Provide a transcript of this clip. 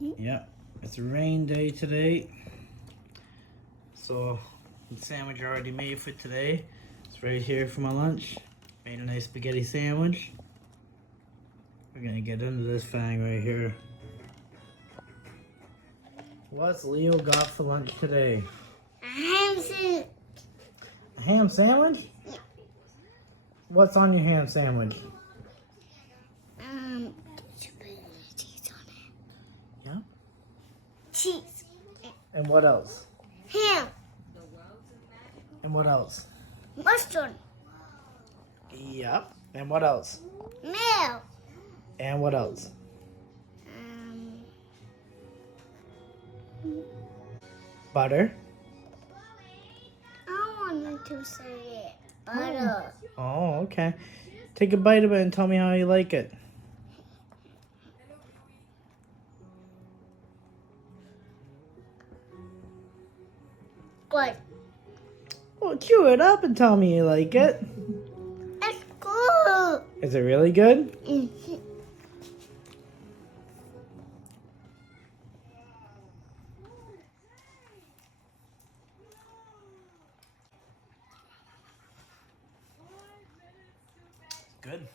Yep, it's a rain day today. So the sandwich already made for today. It's right here for my lunch. Made a nice spaghetti sandwich. We're gonna get into this thing right here. What's Leo got for lunch today? A ham sandwich. A ham sandwich? Yeah. What's on your ham sandwich? Cheese on it. Yeah. Cheese. And what else? Ham. And what else? Mustard. Yep. And what else? Milk. And what else? Butter. I wanted to say it. Butter. Oh, okay. Take a bite of it and tell me how you like it. Good. Well, chew it up and tell me you like it. It's good. Is it really good? Good.